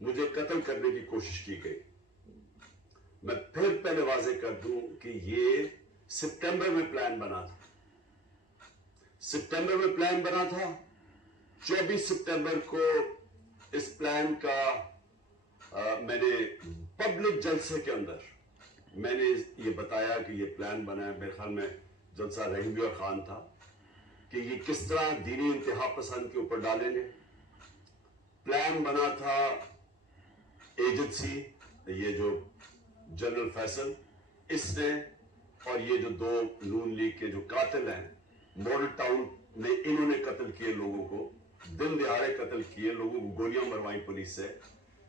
مجھے قتل کرنے کی کوشش کی گئی. میں پھر پہلے واضح کر دوں کہ یہ سپٹمبر میں پلان بنا تھا. سپٹمبر میں پلان بنا تھا. 24 سپٹمبر کو اس پلان کا میں نے پبلک جلسے کے اندر میں نے یہ بتایا کہ یہ پلان بنا ہے. میرے خیال میں جلسہ رحیم اور خان تھا کہ یہ کس طرح دینی انتہا پسند کے اوپر ڈالیں گے. پلان بنا تھا ایجنسی، یہ جو جنرل فیصل اس نے، اور یہ جو 2 نون لیگ کے جو قاتل ہیں ماڈل ٹاؤن میں، انہوں نے قتل کیے لوگوں کو، دن دہاڑے قتل کیے لوگوں کو، گولیاں مروائیں پولیس سے.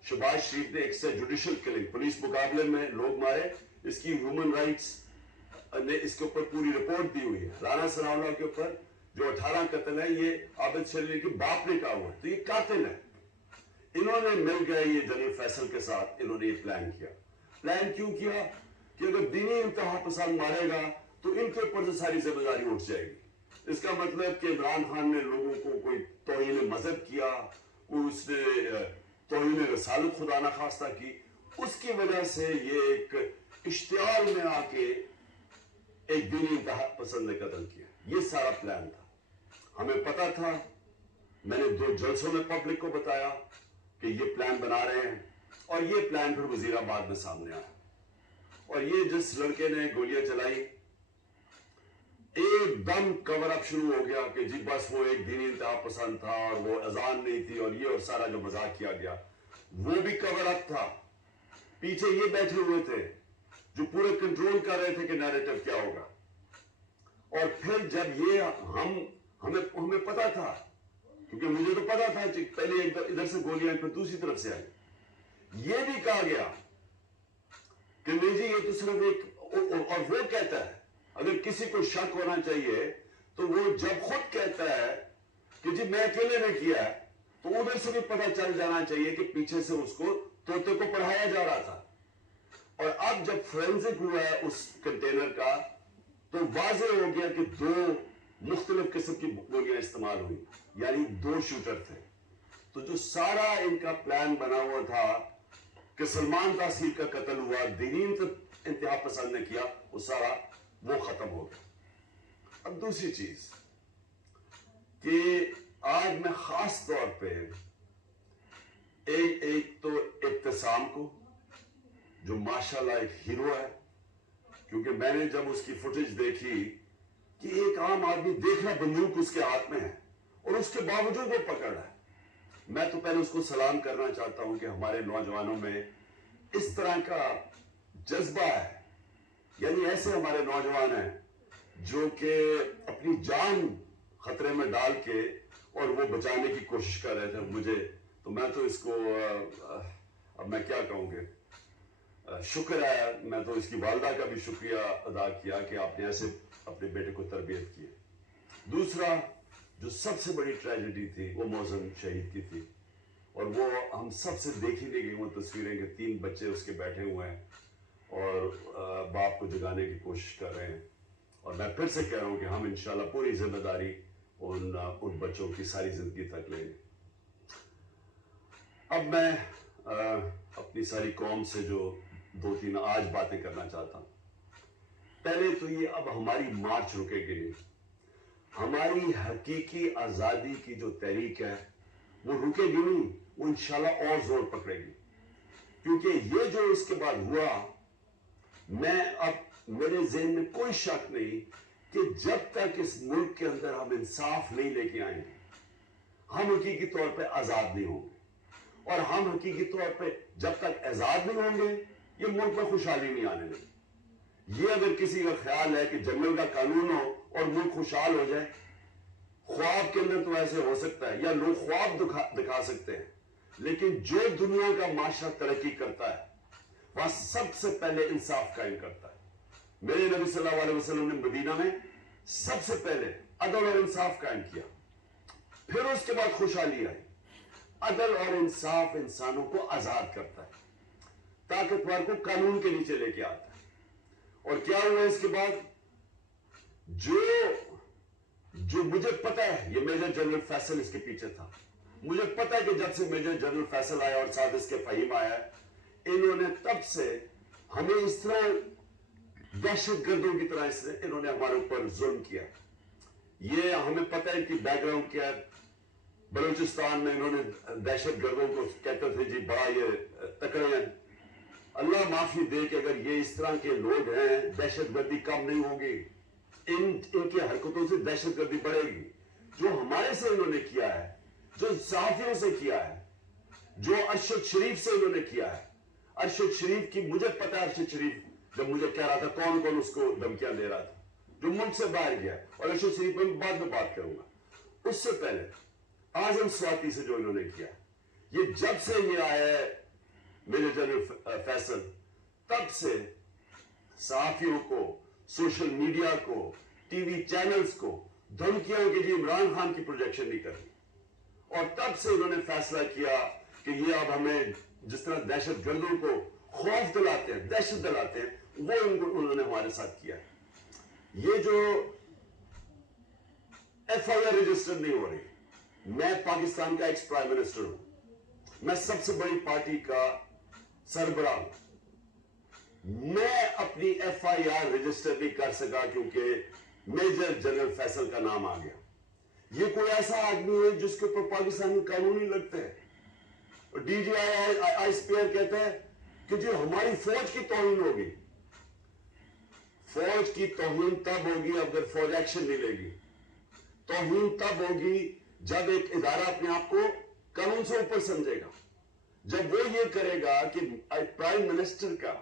شہباز شریف نے ایکسٹرا جوڈیشل کلنگ، پولیس مقابلے میں لوگ مارے. اس کی ہیومن رائٹس نے اس کے اوپر پوری رپورٹ دی ہوئی ہے. رانا ثناء اللہ کے اوپر جو 18 قتل ہیں یہ عابد شریف کے باپ نے کہا ہوا ہے، تو یہ قاتل ہے. انہوں نے مل گئے یہ جنرل فیصل کے ساتھ، انہوں نے یہ پلان کیا. پلان کیوں کیا؟ کہ اگر دینی انتہا پسند مارے گا تو ان کے اوپر سے ساری ذمہ داری اٹھ جائے گی. اس کا مطلب کہ عمران خان نے لوگوں کو کوئی توہین مذہب کیا، کوئی اس نے توہین رسالت خدا نخواستہ کی، اس کی وجہ سے یہ ایک اشتعال میں آ کے ایک دینی انتہا پسند نے قتل کیا. یہ سارا پلان تھا. ہمیں پتا تھا. میں نے 2 جلسوں میں پبلک کو بتایا کہ یہ پلان بنا رہے ہیں، اور یہ پلان پھر وزیر آباد میں سامنے آیا. اور یہ جس لڑکے نے گولیاں چلائی، ایک دم کور اپ شروع ہو گیا کہ جی بس وہ ایک دینی انتہا پسند تھا اور وہ اذان نہیں تھی، اور یہ اور سارا جو مذاق کیا گیا وہ بھی کور اپ تھا. پیچھے یہ بیٹھے ہوئے تھے جو پورے کنٹرول کر رہے تھے کہ نیریٹو کیا ہوگا. اور پھر جب یہ ہمیں پتا تھا، کیونکہ مجھے تو پتا تھا کہ پہلے ادھر سے گولیاں پھر دوسری طرف سے آئی. یہ بھی کہا گیا کہ نہیں جی یہ تو صرف ایک، اور وہ کہتا ہے اگر کسی کو شک ہونا چاہیے تو وہ جب خود کہتا ہے کہ جی میں اکیلے نے کیا ہے، تو ادھر سے بھی پتہ چل جانا چاہیے کہ پیچھے سے اس کو طوطے کو پڑھایا جا رہا تھا. اور اب جب فورینزک ہوا ہے اس کنٹینر کا تو واضح ہو گیا کہ 2 مختلف قسم کی گولیاں استعمال ہوئی، یعنی 2 شوٹر تھے. تو جو سارا ان کا پلان بنا ہوا تھا کہ سلمان تاثیر کا قتل ہوا، دینی انتہا پسند نے کیا، وہ سارا وہ ختم ہو گیا. اب دوسری چیز کہ آج میں خاص طور پہ ایک تو ابتسام کو، جو ماشاءاللہ ایک ہیرو ہے، کیونکہ میں نے جب اس کی فوٹیج دیکھی کہ ایک عام آدمی دیکھ رہا بندوق اس کے ہاتھ میں ہے اور اس کے باوجود وہ پکڑ رہا ہے. میں تو پہلے اس کو سلام کرنا چاہتا ہوں کہ ہمارے نوجوانوں میں اس طرح کا جذبہ ہے. یعنی ایسے ہمارے نوجوان ہیں جو کہ اپنی جان خطرے میں ڈال کے اور وہ بچانے کی کوشش کر رہے تھے. مجھے تو میں تو اس کو اب میں کیا کہوں گے، شکر ہے. میں تو اس کی والدہ کا بھی شکریہ ادا کیا کہ آپ نے ایسے اپنے بیٹے کو تربیت کی. دوسرا جو سب سے بڑی ٹریجڈی تھی وہ موزن شہید کی تھی، اور وہ ہم سب سے دیکھی نہیں گئی وہ تصویریں کہ 3 بچے اس کے بیٹھے ہوئے ہیں اور باپ کو جگانے کی کوشش کر رہے ہیں. اور میں پھر سے کہہ رہا ہوں کہ ہم انشاءاللہ پوری ذمہ داری ان بچوں کی ساری زندگی تک لیں گے. اب میں اپنی ساری قوم سے جو 2-3 آج باتیں کرنا چاہتا ہوں. پہلے تو یہ اب ہماری مارچ رکے گی نہیں. ہماری حقیقی آزادی کی جو تحریک ہے وہ رکے گی نہیں، وہ انشاءاللہ اور زور پکڑے گی. کیونکہ یہ جو اس کے بعد ہوا، اب میرے ذہن میں کوئی شک نہیں کہ جب تک اس ملک کے اندر ہم انصاف نہیں لے کے آئیں گے، ہم حقیقی طور پہ آزاد نہیں ہوں گے. اور ہم حقیقی طور پہ جب تک آزاد نہیں ہوں گے یہ ملک میں خوشحالی نہیں آنے لگی. یہ اگر کسی کا خیال ہے کہ جنگل کا قانون ہو اور ملک خوشحال ہو جائے، خواب کے اندر تو ایسے ہو سکتا ہے، یا لوگ خواب دکھا سکتے ہیں، لیکن جو دنیا کا معاشرہ ترقی کرتا ہے وہاں سب سے پہلے انصاف قائم کرتا ہے. میرے نبی صلی اللہ علیہ وسلم نے مدینہ میں سب سے پہلے عدل اور انصاف قائم کیا، پھر اس کے بعد خوشحالی آئی. عدل اور انصاف انسانوں کو آزاد کرتا ہے، طاقتور کو قانون کے نیچے لے کے آتا ہے. اور کیا ہوا اس کے بعد؟ جو مجھے پتا ہے، یہ میجر جنرل فیصل اس کے پیچھے تھا. مجھے پتا ہے کہ جب سے میجر جنرل فیصل آیا اور ساتھ اس کے فہیم آیا ہے، انہوں نے تب سے ہمیں اس طرح دہشت گردوں کی طرح انہوں نے ہمارے اوپر ظلم کیا. یہ ہمیں پتا ہے کہ بیک گراؤنڈ کیا ہے. بلوچستان میں انہوں نے دہشت گردوں کو کہتے تھے جی بڑا یہ تکڑے ہیں. اللہ معافی دے کہ اگر یہ اس طرح کے لوگ ہیں دہشت گردی کم نہیں ہوگی. ان کی حرکتوں سے دہشت گردی بڑھے گی. جو ہمارے سے انہوں نے کیا ہے، جو صحافیوں سے کیا ہے، جو ارشد شریف سے انہوں نے کیا ہے. ارشد شریف کی مجھے پتا ہے، ارشد شریف جب مجھے کہہ رہا تھا کون کون اس کو دھمکیاں دے رہا تھا جو ملک سے باہر گیا. اور ارشد شریف میں بعد میں بات کروں گا. اس سے پہلے اعظم سواتی سے جو انہوں نے کیا، یہ جب سے یہ آیا ہے میجر جنرل فیصل، تب سے صحافیوں کو، سوشل میڈیا کو، ٹی وی چینلز کو دھمکیاں کہ جی عمران خان کی پروجیکشن نہیں کرنی. اور تب سے انہوں نے فیصلہ کیا کہ یہ اب ہمیں جس طرح دہشت گردوں کو خوف دلاتے ہیں، دہشت دلاتے ہیں، وہ انہوں نے ہمارے ساتھ کیا. یہ جو ایف آئی آر رجسٹر نہیں ہو رہی، میں پاکستان کا ایکس پرائم منسٹر ہوں، میں سب سے بڑی پارٹی کا سربراہ ہوں. میں اپنی ایف آئی آر رجسٹر نہیں کر سکا کیونکہ میجر جنرل فیصل کا نام آ گیا. یہ کوئی ایسا آدمی ہے جس کے اوپر پاکستانی قانون ہی لگتے ہیں. D G I S P R کہتا ہے کہ جو ہماری فوج کی توہین ہوگی. فوج کی توہین تب ہوگی اگر فوج ایکشن نہیں لے گی. توہین تب ہوگی جب ایک ادارہ اپنے آپ کو قانون سے اوپر سمجھے گا. جب وہ یہ کرے گا کہ پرائم منسٹر کا